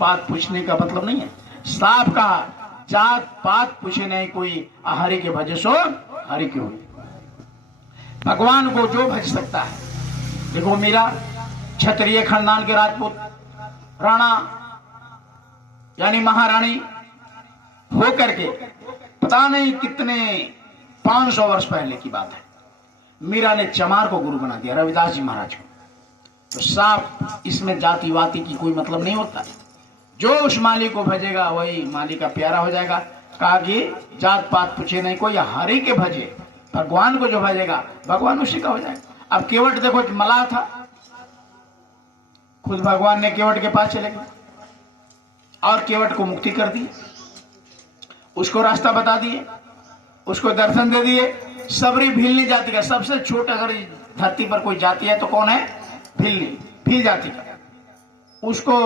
पात पूछने का मतलब नहीं है। साफ कहा जात पात पूछे नहीं कोई, हरि के भजे सो हरि के हुई। भगवान को जो भज सकता है। देखो मीरा क्षत्रिय खानदान के राजपूत राणा यानी महारानी हो करके पता नहीं कितने 500 वर्ष पहले की बात है, मीरा ने चमार को गुरु बना दिया, रविदास जी महाराज को। तो साफ इसमें जाति वाति की कोई मतलब नहीं होता। जो उस माली को भजेगा वही माली का प्यारा हो जाएगा। कहा कि जात पात पूछे नहीं कोई, हरि के भजे, भगवान को जो भजेगा भगवान उसी का हो जाएगा। अब केवट देखो मलाह था, खुद भगवान ने केवट के पास चले गए और केवट को मुक्ति कर दी, उसको रास्ता बता दिए, उसको दर्शन दे दिए। सबरी भीलनी जाति का सबसे छोटा अगर धरती पर कोई जाति है तो कौन है? भीलनी, भील जाति का। उसको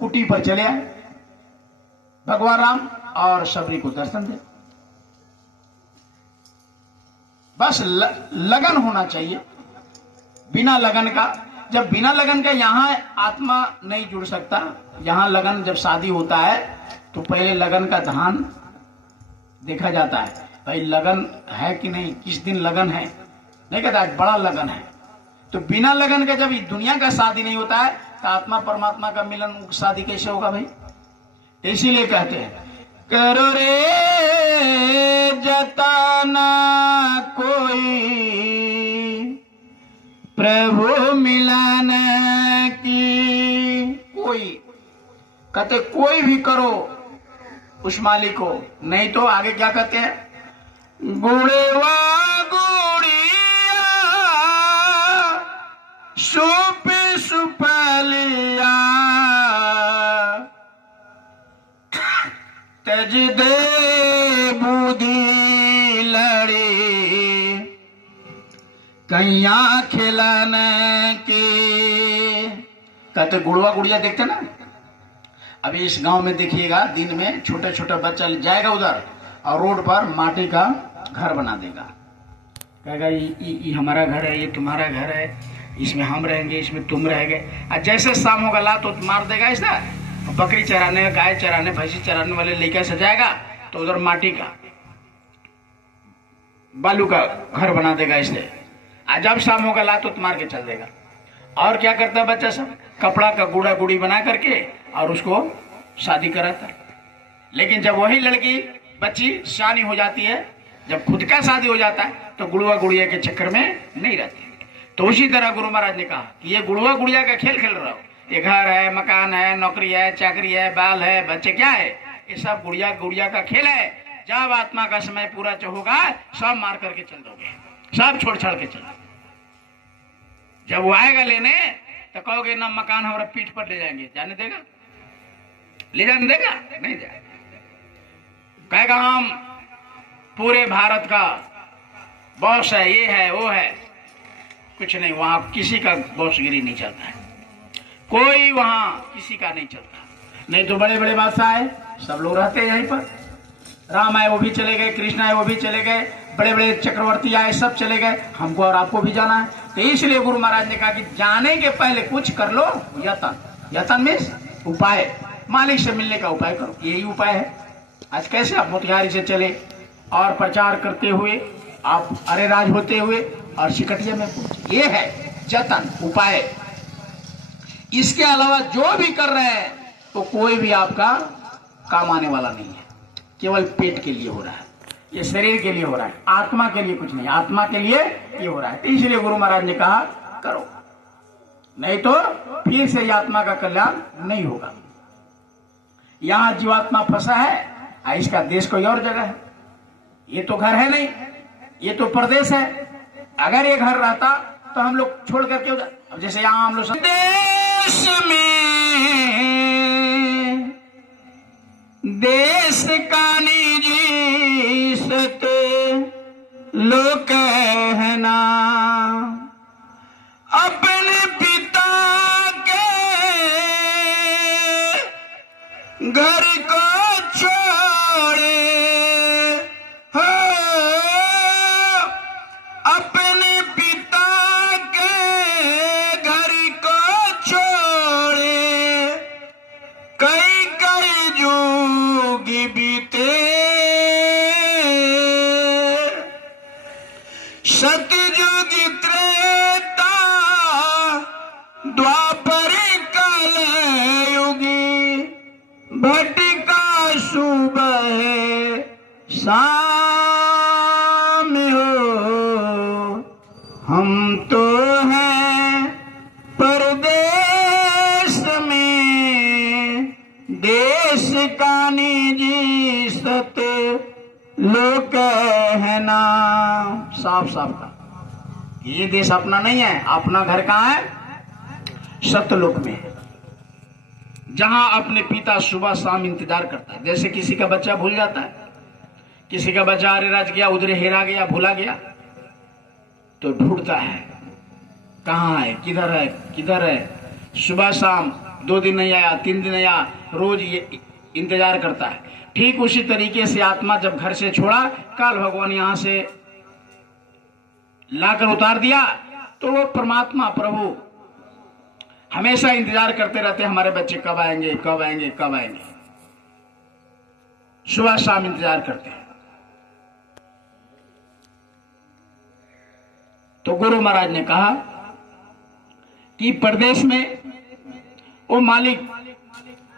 कुटी पर चले आए भगवान राम और सबरी को दर्शन दे। बस लगन होना चाहिए, बिना लगन का। जब बिना लगन का यहां आत्मा नहीं जुड़ सकता। यहां लगन जब शादी होता है तो पहले लगन का धान देखा जाता है, भाई लगन है कि नहीं, किस दिन लगन है, नहीं कहता है बड़ा लगन है। तो बिना लगन का जब दुनिया का शादी नहीं होता है तो आत्मा परमात्मा का मिलन शादी कैसे होगा भाई? इसीलिए कहते हैं करो रे जताना कोई प्रभु मिलन की। कोई कहते कोई भी करो उस मालिक को, नहीं तो आगे क्या कहते हैं? गुड़ेवा गुड़िया सुप सुपलिया तज दे बुद्धि लड़ी कैया खिलन की। कहते गुड़वा गुड़िया देखते ना, अभी इस गांव में देखिएगा दिन में छोटा छोटा बच्चा जाएगा उधर और रोड पर माटी का घर बना देगा, कहेगा ये हमारा घर है, ये तुम्हारा घर है, इसमें हम रहेंगे, इसमें तुम रहेंगे। और जैसे शाम होगा ला तो मार देगा ऐसा। बकरी चराने, गाय चराने, भैंसी चराने वाले लेकर से जाएगा तो उधर माटी का बालू का घर बना देगा इसलिए। आज जब शाम होगा ला तो मार के चल देगा। और क्या करता है बच्चा सब? कपड़ा का गुड़ा गुड़ी बना करके और उसको शादी कराता। लेकिन जब वही लड़की बच्ची शानी हो जाती है, जब खुद का शादी हो जाता है तो गुड़वा गुड़िया के चक्कर में नहीं रहती। तो उसी तरह गुरु महाराज ने कहा कि ये गुड़वा गुड़िया का खेल खेल रहा हो। ये घर है, मकान है, नौकरी है, चाकरी है, बाल है, बच्चे क्या है, ये सब गुड़िया गुड़िया का खेल है। जब आत्मा का समय पूरा होगा सब मार करके चल दोगे, सब छोड़ छाड़ के चल। जब वो आएगा लेने तो कहोगे ना मकान हमारा पीठ पर ले जाएंगे, जाने देगा? ले जाने देगा? नहीं जाएगा। कहेगा हम पूरे भारत का बॉस है, ये है वो है। कुछ नहीं, वहां किसी का बॉसगिरी नहीं चलता है, कोई वहां किसी का नहीं चलता। नहीं तो बड़े बड़े बादशाह है, सब लोग रहते हैं यहीं पर। राम आए वो भी चले गए, कृष्ण आए वो भी चले गए, बड़े बड़े चक्रवर्ती आए सब चले गए, हमको और आपको भी जाना है। तो इसलिए गुरु महाराज ने कहा कि जाने के पहले कुछ कर लो यतन। यतन मीन्स उपाय, मालिक से मिलने का उपाय करो। यही उपाय है। आज कैसे आप मोतिहारी से चले और प्रचार करते हुए आप अरे राज होते हुए और सिकटिया में पहुंचे, ये है जतन, उपाय। इसके अलावा जो भी कर रहे हैं तो कोई भी आपका काम आने वाला नहीं है, केवल पेट के लिए हो रहा है, ये शरीर के लिए हो रहा है, आत्मा के लिए कुछ नहीं, आत्मा के लिए ये हो रहा है। इसलिए गुरु महाराज ने कहा करो, नहीं तो फिर से ये आत्मा का कल्याण नहीं होगा। यहां जीवात्मा फंसा है, इसका देश कोई और जगह है, ये तो घर है नहीं, ये तो प्रदेश है। अगर ये घर रहता तो हम लोग छोड़ करके उधर, अब जैसे यहां हम लोग देश में देश का निजी सते लोग कहना अपने पिता के घर को छोड़े हो, अपने पिता के घर को छोड़े बीते, सतयुग त्रेता द्वापर कलयुगी, भटका सुबह शाम हो। हम तो हैं परदेश में, देश का निजी सत लोक है ना। साफ साफ का ये देश अपना नहीं है, अपना घर कहाँ है? सतलोक में है, जहां अपने पिता सुबह शाम इंतजार करता है। जैसे किसी का बच्चा भूल जाता है, किसी का बच्चा अरे राज गया, उधरे हेरा गया, भूला गया, तो ढूंढता है कहाँ है, किधर है, किधर है। सुबह शाम 2 दिन नहीं आया, 3 दिन नहीं आया, रोज ये इंतजार करता है। ठीक उसी तरीके से आत्मा जब घर से छोड़ा, काल भगवान यहां से लाकर उतार दिया, तो वो परमात्मा प्रभु हमेशा इंतजार करते रहते, हमारे बच्चे कब आएंगे, कब आएंगे, कब आएंगे। सुबह शाम इंतजार करते हैं। तो गुरु महाराज ने कहा कि परदेश में वो मालिक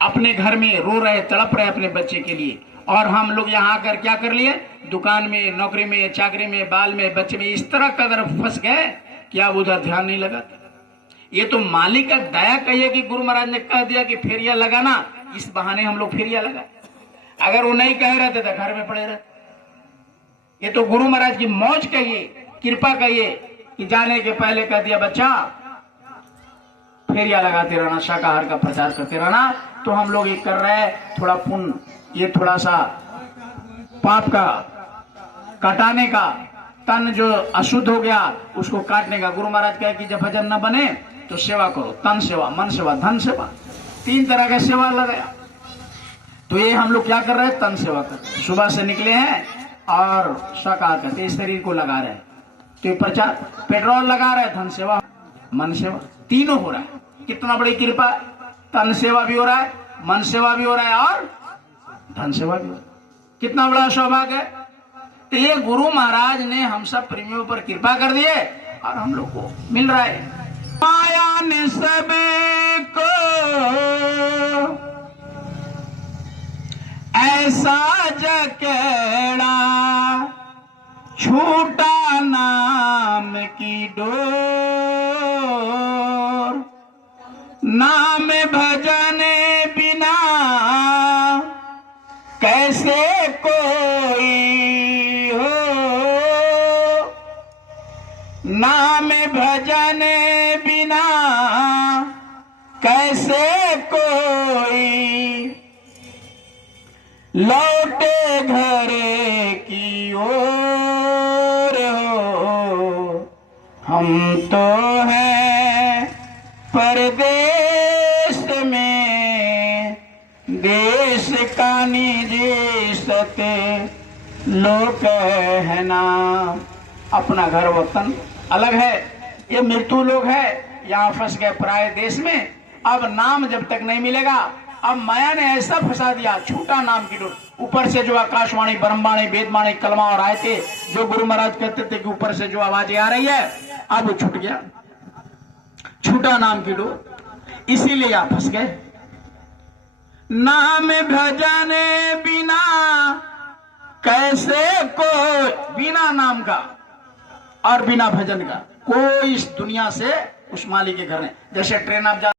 अपने घर में रो रहे, तड़प रहे अपने बच्चे के लिए, और हम लोग यहाँ आकर क्या कर लिए, दुकान में, नौकरी में, चाकरी में, बाल में, बच्चे में इस तरह कदर फंस गए कि अब उधर ध्यान नहीं लगाते। ये तो मालिक का दया कहिए कि गुरु महाराज ने कह दिया कि फेरिया लगाना, इस बहाने हम लोग फेरिया लगा। अगर वो नहीं कह रहते तो घर में पड़े रहते। ये तो गुरु महाराज की मौज कहिए, कृपा कहिए कि जाने के पहले कह दिया बच्चा फेरिया लगाते रहना, शाकाहार का प्रचार करते रहना। तो हम लोग ये कर रहे हैं, थोड़ा पुण्य, ये थोड़ा सा पाप का कटाने का, तन जो अशुद्ध हो गया उसको काटने का। गुरु महाराज कहे कि जब भजन न बने तो सेवा करो, तन सेवा, मन सेवा, धन सेवा, 3 तरह का सेवा लगाया। तो ये हम लोग क्या कर रहे हैं, तन सेवा कर रहे हैं। सुबह से निकले हैं और शाकाहार करते, इस शरीर को लगा रहे हैं। तो ये प्रचार, पेट्रोल लगा रहे हैं, धन सेवा, मन सेवा, तीनों हो रहा है। कितना बड़ी कृपा है, तन सेवा भी हो रहा है, मन सेवा भी हो रहा है और धन सेवा भी हो रहा है। कितना बड़ा सौभाग्य है। तो ये गुरु महाराज ने हम सब प्रेमियों पर कृपा कर दिए और हम लोग को मिल रहा है। माया ने सबको ऐसा जकेड़ा, छूटा नाम की डोर, नाम भजन बिना कैसे कोई हो, नाम भजन बिना कैसे कोई लौटे घर की ओर हो। हम तो हैं परदेश में, देश का निजी सत्य लोक है ना। अपना घर वतन अलग है, ये मृत्यु लोग है, यहाँ फंस गए पराये देश में। अब नाम जब तक नहीं मिलेगा, अब माया ने ऐसा फंसा दिया, छूटा नाम की डोर। ऊपर से जो आकाशवाणी, ब्रह्मवाणी, वेदवाणी, कलमा और आए थे, जो गुरु महाराज कहते थे कि ऊपर से जो आवाजें आ रही है, अब वो छूट गया, छूटा नाम की डोर, इसीलिए आप फंस गए। नाम भजन बिना कैसे कोई, बिना नाम का और बिना भजन का कोई इस दुनिया से उस मालिक के घर में। जैसे ट्रेन आप जा